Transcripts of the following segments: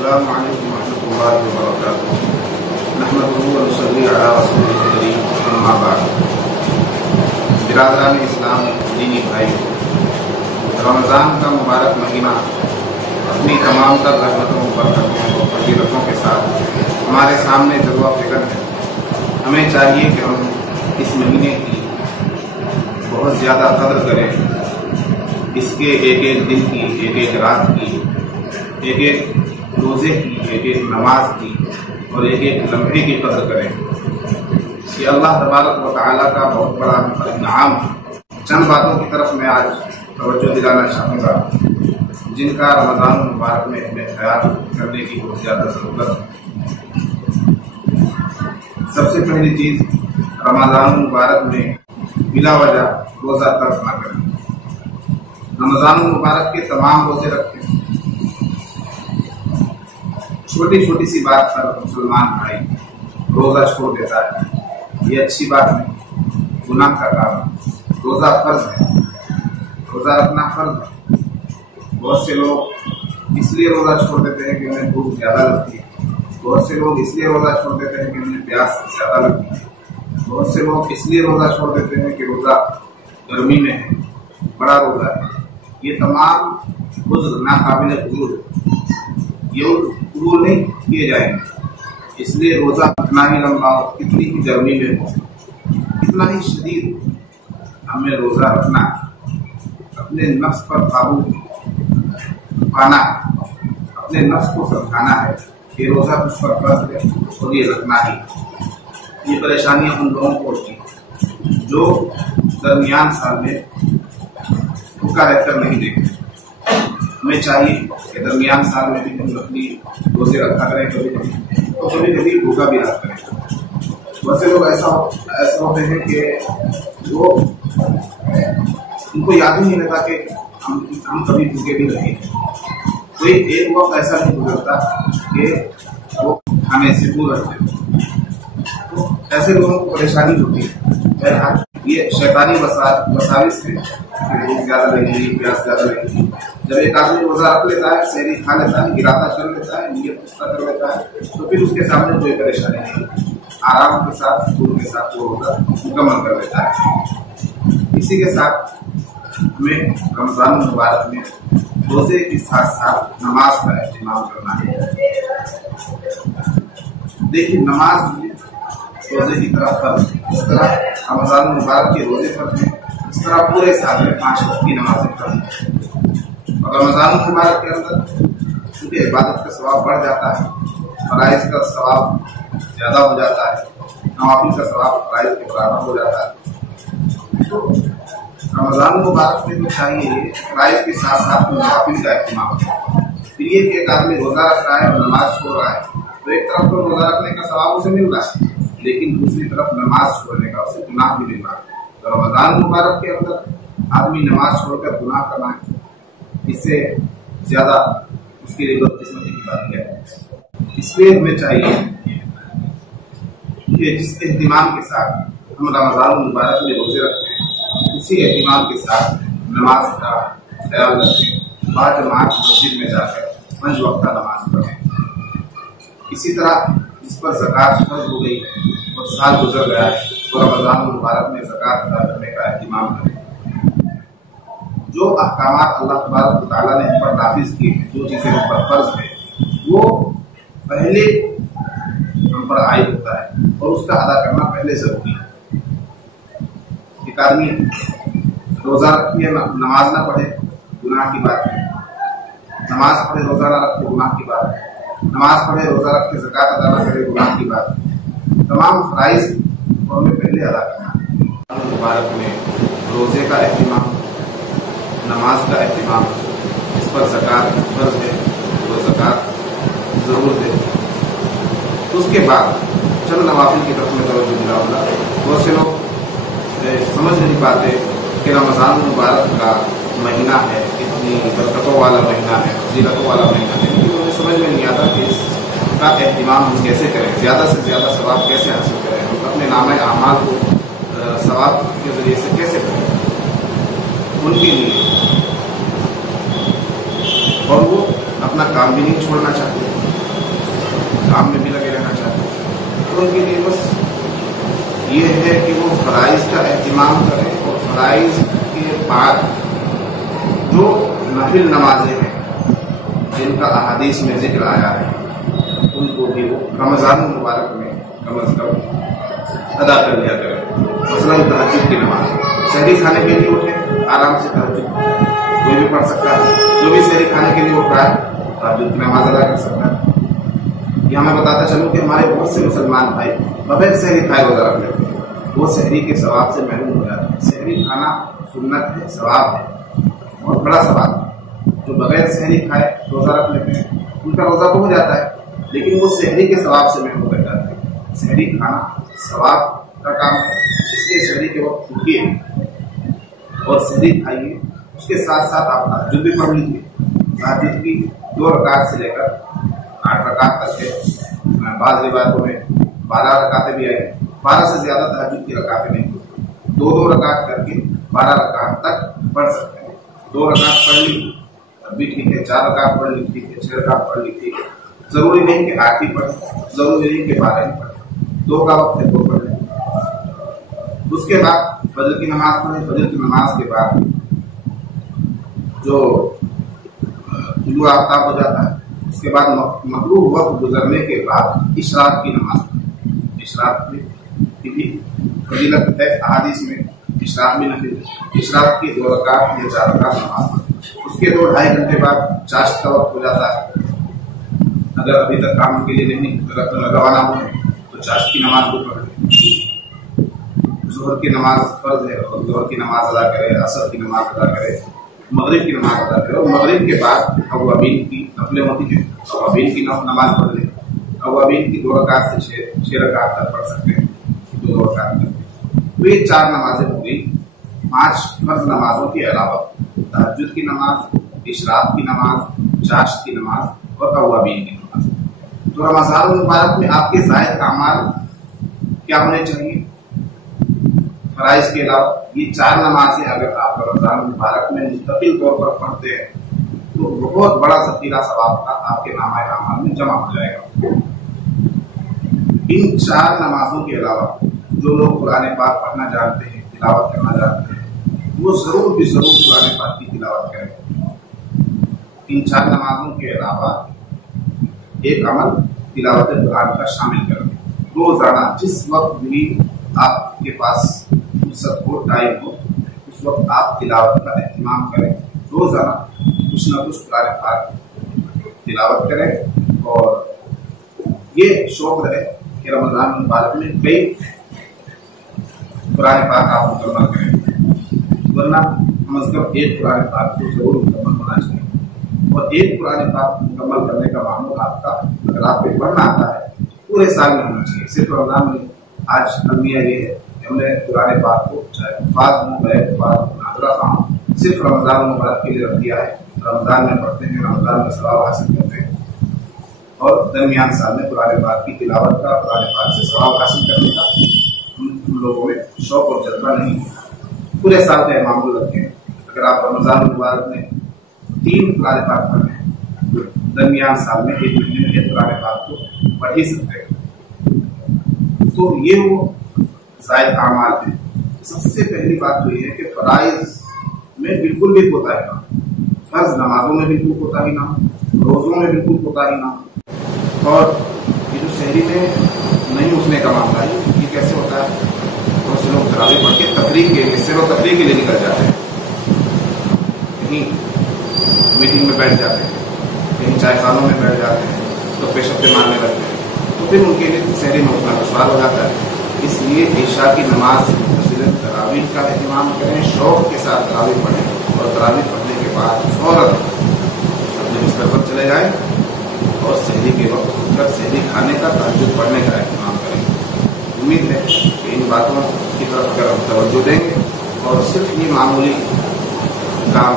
السلام علیکم ورحمۃ اللہ وبرکاتہ۔ نحمدہ و نصلی علی رسولہ الکریم، اما بعد۔ برادران اسلام، دینی بھائی، رمضان کا مبارک مہینہ اپنی تمام تر رحمتوں، برکتوں اور فضیلتوں کے ساتھ ہمارے سامنے جلوہ فکر ہے۔ ہمیں چاہیے کہ ہم اس مہینے کی بہت زیادہ قدر کریں، اس کے ایک ایک دن کی، ایک ایک رات کی، ایک ایک روزے کی، ایک ایک نماز کی اور ایک ایک لمحے کی قدر کریں۔ یہ اللہ تبارک و تعالیٰ کا بہت بڑا انعام ہے۔ چند باتوں کی طرف میں آج توجہ دلانا چاہوں گا جن کا رمضان المبارک میں ہمیں خیال کرنے کی بہت زیادہ ضرورت ہے۔ سب سے پہلی چیز، رمضان المبارک میں بلا وجہ روزہ ترک نہ کریں۔ رمضان المبارک کے تمام روزے رکھیں۔ چھوٹی چھوٹی سی بات پر مسلمان بھائی روزہ چھوڑ دیتا ہے، یہ اچھی بات نہیں، گناہ کا کام ہے۔ روزہ فرض ہے، روزہ رکھنا فرض ہے۔ بہت سے لوگ اس لیے روزہ چھوڑ دیتے ہیں کہ انہیں بھوک زیادہ لگتی ہے، بہت سے لوگ اس لیے روزہ چھوڑ دیتے ہیں کہ انہیں پیاس زیادہ لگتی ہے، بہت سے لوگ اس لیے روزہ چھوڑ دیتے ہیں کہ روزہ گرمی میں ہے، بڑا روزہ ہے۔ یہ تمام عذر ناقابل قبول ہے، یہ قبول نہیں کیے جائیں گے۔ اس لیے روزہ کتنا ہی لمبا ہو، کتنی ہی گرمی میں ہو، کتنا ہی شدید ہو، ہمیں روزہ رکھنا، اپنے نفس پر قابو پانا ہے، اپنے نفس کو سمجھانا ہے کہ روزہ کچھ پر فرض ہے اور یہ رکھنا ہی۔ یہ پریشانیاں ان لوگوں کو ہوتی ہیں جو درمیان سال میں بھوکا رہ کر نہیں دیکھتے۔ ہمیں چاہیے کہ درمیان سال میں بھی ہم اپنی روزے رکھا کریں، کبھی کبھی بھوکا بھی رکھا کریں۔ بہت سے لوگ ایسا ہوتے ہیں کہ وہ ان کو یاد ہی نہیں رہتا کہ ہم کبھی بھوکے بھی رہے۔ کوئی ایک وقت ایسا نہیں گزرتا کہ وہ کھانے سے دور رہتے، تو ایسے لوگوں کو پریشانی ہوتی ہے۔ بہرحال یہ شیطانی وساوس ہے کہ بھوک زیادہ لگے گی، پیاس زیادہ لگے گی۔ جب ایک آدمی روزہ رکھ لیتا ہے، سحری کھا لیتا ہے، ارادہ کر لیتا ہے، نیت پختہ کر لیتا ہے، تو پھر اس کے سامنے کوئی پریشانی نہیں، آرام کے ساتھ، سکون کے ساتھ وہ روزہ مکمل کر لیتا ہے۔ اسی کے ساتھ ہمیں رمضان المبارک میں روزے کے ساتھ ساتھ نماز کا اہتمام کرنا ہے۔ دیکھیے، نماز میں روزے کی طرح فرض ہے۔ اس طرح رمضان المبارک کے روزے فرض ہیں، اس طرح پورے سال میں 5 وقت کی نمازیں فرض ہیں۔ اور رمضان المبارک کے اندر چونکہ عبادت کا ثواب بڑھ جاتا ہے، فرائض کا ثواب زیادہ ہو جاتا ہے، نوافل کا ثواب فرائض کے برابر ہو جاتا ہے، تو رمضان المبارک میں تو چاہیے فرائض کے ساتھ ساتھ نوافل کا اہتمام کرے۔ پھر یہ کہ ایک آدمی روزہ رکھ رہا ہے اور نماز چھوڑ رہا ہے، تو ایک طرف تو روزہ رکھنے کا ثواب اسے مل رہا ہے، لیکن دوسری طرف نماز چھوڑنے کا اسے گناہ بھی مل رہا ہے۔ تو رمضان المبارک کے اندر آدمی نماز چھوڑ کر گناہ کرنا ہے، اس سے زیادہ اس کے لیے بدقسمتی کی بات کیا ہے۔ اس لیے ہمیں چاہیے کہ جس اہتمام کے ساتھ ہم رمضان المبارک میں روزے رکھتے ہیں، اسی اہتمام کے ساتھ نماز کا خیال رکھیں، باجماعت مسجد میں جا کر 5 وقتہ نماز پڑھیں۔ اسی طرح جس پر زکوٰۃ فرض ہو گئی اور سال گزر گیا ہے، تو رمضان المبارک میں زکوٰۃ ادا کرنے کا اہتمام کریں۔ جو احکامات اللہ تبارک و تعالیٰ نے ہم پر نافذ کیے ہیں، جو چیزیں ہم پر فرض ہیں، وہ پہلے ہم پر عائد ہوتا ہے اور اس کا ادا کرنا پہلے ضروری ہے۔ ایک آدمی روزہ رکھے نماز نہ پڑھے، گناہ کی بات ہے۔ نماز پڑھے روزہ نہ رکھے، گناہ کی بات ہے۔ نماز پڑھے روزہ رکھے زکوٰۃ ادا نہ کرے، گناہ کی بات ہے۔ تمام فرائض کو ہمیں پہلے ادا کرنا ہے۔ مبارک میں روزے کا اہتمام، نماز کا اہتمام، اس پر زکوٰۃ فرض ہے تو زکوٰۃ ضرور دے۔ اس کے بعد چند نوافل کی طرف میں توجہ دلاؤں گا۔ بہت سے لوگ سمجھ نہیں پاتے کہ رمضان المبارک کا مہینہ ہے، اتنی برکتوں والا مہینہ ہے، فضیلتوں والا مہینہ ہے، لیکن انہیں سمجھ میں نہیں آتا کہ اس کا اہتمام ہم کیسے کریں، زیادہ سے زیادہ ثواب کیسے حاصل کریں، ہم اپنے نامہ اعمال کو ثواب کے ذریعے سے کیسے کریں۔ ان کے لیے اور وہ اپنا کام بھی نہیں چھوڑنا چاہتے، کام میں بھی لگے رہنا چاہتے ہیں، تو ان کے لیے بس یہ ہے کہ وہ فرائض کا اہتمام کریں، اور فرائض کے بعد جو نفل نمازیں ہیں جن کا احادیث میں ذکر آیا ہے ان کو بھی وہ رمضان المبارک میں کم از کم ادا کر لیا کرے۔ مثلاً تہجد کی نماز، سحری کھانے کے لیے اٹھے، آرام سے تہجد کوئی بھی پڑھ سکتا ہے، جو بھی سحری کھانے کے لیے اٹھ رہا ہے تہجد کی نماز ادا کر سکتا ہے۔ یہ میں بتاتا چلوں کہ ہمارے بہت سے مسلمان بھائی بغیر سحری کھائے روزہ رکھ لیتے ہیں، وہ سحری کے ثواب سے محروم ہو جاتے ہیں۔ سحری کھانا سنت ہے، ثواب ہے، بہت بڑا ثواب ہے۔ جو بغیر سحری کھائے روزہ رکھ لیتے ہیں ان کا روزہ تو ہو جاتا ہے، لیکن وہ سحری کے ثواب سے محروم رہ جاتے ہیں۔ سحری کھانا ثواب کا کام ہے، اس لیے سحری کے وقت اٹھیے اور سحری کھائیے، اس کے ساتھ ساتھ آپ تہجد بھی پڑھ لیجیے۔ تہجد کی 2 رکعت سے لے کر 8 رکعت تک ہے، بعض روایتوں میں 12 رکعتیں بھی آئی ہیں، 12 سے زیادہ تہجد کی رکعتیں نہیں، 2 رکعت کر کے 12 رکعت تک پڑھ سکتے ہیں۔ 2 رکعت پڑھ لی اب بھی ٹھیک ہے، 4 رکعت پڑھ لی ٹھیک ہے، 6 رکعت پڑھ لی ٹھیک ہے، ضروری نہیں کہ 8 ہی پڑھیں، ضروری نہیں کہ 12 ہی پڑھیں، 2 کا وقت ہے 2 پڑھ لیں۔ اس کے بعد فجر کی نماز پڑھیں، فجر کی نماز کے بعد جو طلوع آفتاب ہو جاتا ہے اس کے بعد مطلوب وقت گزرنے کے بعد اشراق کی نماز پڑھیں۔ اشراق کی بھی فضیلت ہے، احادیث میں اشراق بھی نفل ہے، اشراق کی 2 رکعت یا 4 رکعت نماز پڑھیں۔ اس کے 2-2.5 گھنٹے بعد چاشت کا وقت ہو جاتا ہے، اگر ابھی تک کام کے لیے نہیں روانہ ہوئے تو چاشت کی نماز بھی پڑھ لیں۔ ظہر کی نماز فرض ہے اور ظہر کی نماز ادا کرے، عصر کی نماز ادا کرے، مغرب کی نماز ادا کرے، اور مغرب کے بعد اوابین کی نفلیں ہوتی ہیں، اوابین کی نماز پڑھ لیں۔ اوابین کی 2 رکعت سے 6 رکعت تک پڑھ سکتے ہیں، 2 رکعت تک۔ تو یہ 4 نمازیں ہو گئی 5 فرض نمازوں کے علاوہ، تہجد کی نماز، اشراق کی نماز، چاشت کی نماز اور اوابین کی نماز۔ تو رمضان المبارک میں آپ کے زائد اعمال کیا ہونے چاہیے؟ فرائض کے علاوہ یہ 4 نمازیں اگر آپ رمضان المبارک میں مستقل طور پر پڑھتے ہیں تو بہت بڑا ذخیرہ ثواب کا آپ کے نامہ اعمال میں جمع ہو جائے گا۔ ان 4 نمازوں کے علاوہ جو لوگ قرآن پاک پڑھنا جانتے ہیں، تلاوت کرنا جانتے ہیں، وہ ضرور بھی ضرور قرآن پاک کی تلاوت کریں۔ ان 4 نمازوں کے علاوہ ایک عمل تلاوت قرآن کا شامل کریں۔ روزانہ جس وقت بھی آپ کے پاس فرصت ہو، ٹائم ہو، اس وقت آپ تلاوت کا اہتمام کریں۔ روزانہ کچھ نہ کچھ قرآن پاک تلاوت کریں، اور یہ شوق رہے کہ رمضان المبارک میں کئی قرآن پاک آپ مکمل کریں، ورنہ کم از کم ایک قرآن پاک کو ضرور مکمل ہونا چاہیے۔ اور ایک قرآن پاک مکمل کرنے کا معمول آپ کا اگر آپ کو پڑھنا آتا ہے پورے سال میں ہونا چاہیے، صرف رمضان میں۔ آج المیہ یہ ہے کہ ہم نے قرآن پاک کو چاہے الفاظ ہوں، غیر الفاظ ہوں، ناظرہ ہوں، صرف رمضان المبارک کے لیے رکھ دیا ہے۔ رمضان میں پڑھتے ہیں، رمضان میں ثواب حاصل کرتے ہیں، اور درمیان سال میں قرآن پاک کی تلاوت کا، قرآن پاک سے ثواب حاصل کرنے کا ہم لوگوں میں شوق اور جذبہ نہیں ہے۔ پورے سال کا معمول رکھیں۔ اگر آپ رمضان المبارک میں 3 قرآن پاک پڑھ رہے ہیں، درمیان سال میں 1 مہینے میں 1 قرآن پاک کو پڑھ ہی سکتے ہیں۔ تو یہ وہ زائد اعمال ہیں۔ سب سے پہلی بات تو یہ ہے کہ فرائض میں بالکل بھی کوتاہی نہ ہو، فرض نمازوں میں بالکل کوتاہی نہ ہو، روزوں میں بالکل کوتاہی نہ ہو۔ اور یہ جو سحری میں نہیں اٹھنے کا معاملہ ہے، یہ کیسے ہوتا ہے؟ بہت سے لوگ تراویح پڑھ کے تفریح کے لیے، سیر و تفریح کے لیے نکل جاتے ہیں، کہیں میٹنگ میں بیٹھ جاتے ہیں، کہیں چائے خانوں میں بیٹھ جاتے ہیں، تو پیشے مارنے لگتے ہیں، تو پھر ان کے لیے سحری میں اٹھنا دشوار ہو جاتا ہے۔ اس لیے عشاء کی نماز سے متصل تراویح کا اہتمام کریں، شوق کے ساتھ تراویح پڑھیں، اور تراویح پڑھنے کے بعد فوراً اپنے بستر پر چلے جائیں اور سحری کے وقت اٹھ کر سحری کھانے کا، تہجد پڑھنے کا اہتمام کریں۔ امید ہے کہ ان باتوں کی طرف اگر ہم توجہ دیں گے اور صرف یہ معمولی کام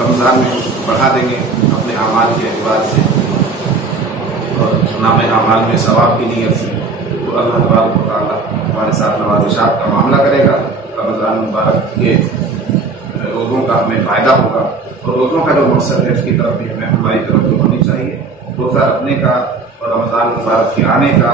رمضان میں بڑھا دیں گے اپنے اعمال کے اعتبار سے اور نام اعمال میں ثواب کی نیت سے، تو اللہ تبارک و تعالیٰ ہمارے ساتھ نوازشات کا معاملہ کرے گا۔ رمضان مبارک کے روزوں کا ہمیں فائدہ ہوگا، اور روزوں کا جو مقصد ہے اس کی طرف بھی ہماری توجہ ہونی چاہیے۔ روزہ رکھنے کا اور رمضان مبارک کے آنے کا،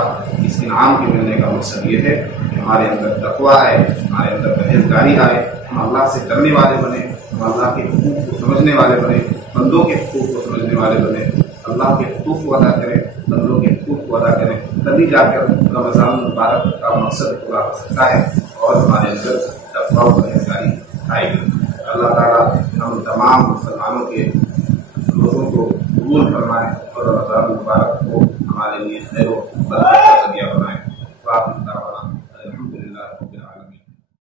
اس انعام کے ملنے کا مقصد یہ ہے کہ ہمارے اندر تقویٰ آئے، ہمارے اندر پرہیزگاری آئے، ہم اللہ سے ڈرنے والے بنے، ہم اللہ کے حقوق کو سمجھنے والے بنے، بندوں کے حقوق کو سمجھنے والے بنے، اللہ کے حقوق کو ادا کریں، بندوں کے حقوق کو ادا کریں، تبھی جا کر رمضان مبارک کا مقصد پورا ہو سکتا ہے اور ہمارے اندر تقویٰ و پرہیزگاری آئے گی۔ اللہ تعالیٰ ہم تمام مسلمانوں کے روزوں کو قبول فرمائے اور رمضان مبارک کو ہمارے لیے خیر و برکت کا ذریعہ بنائے۔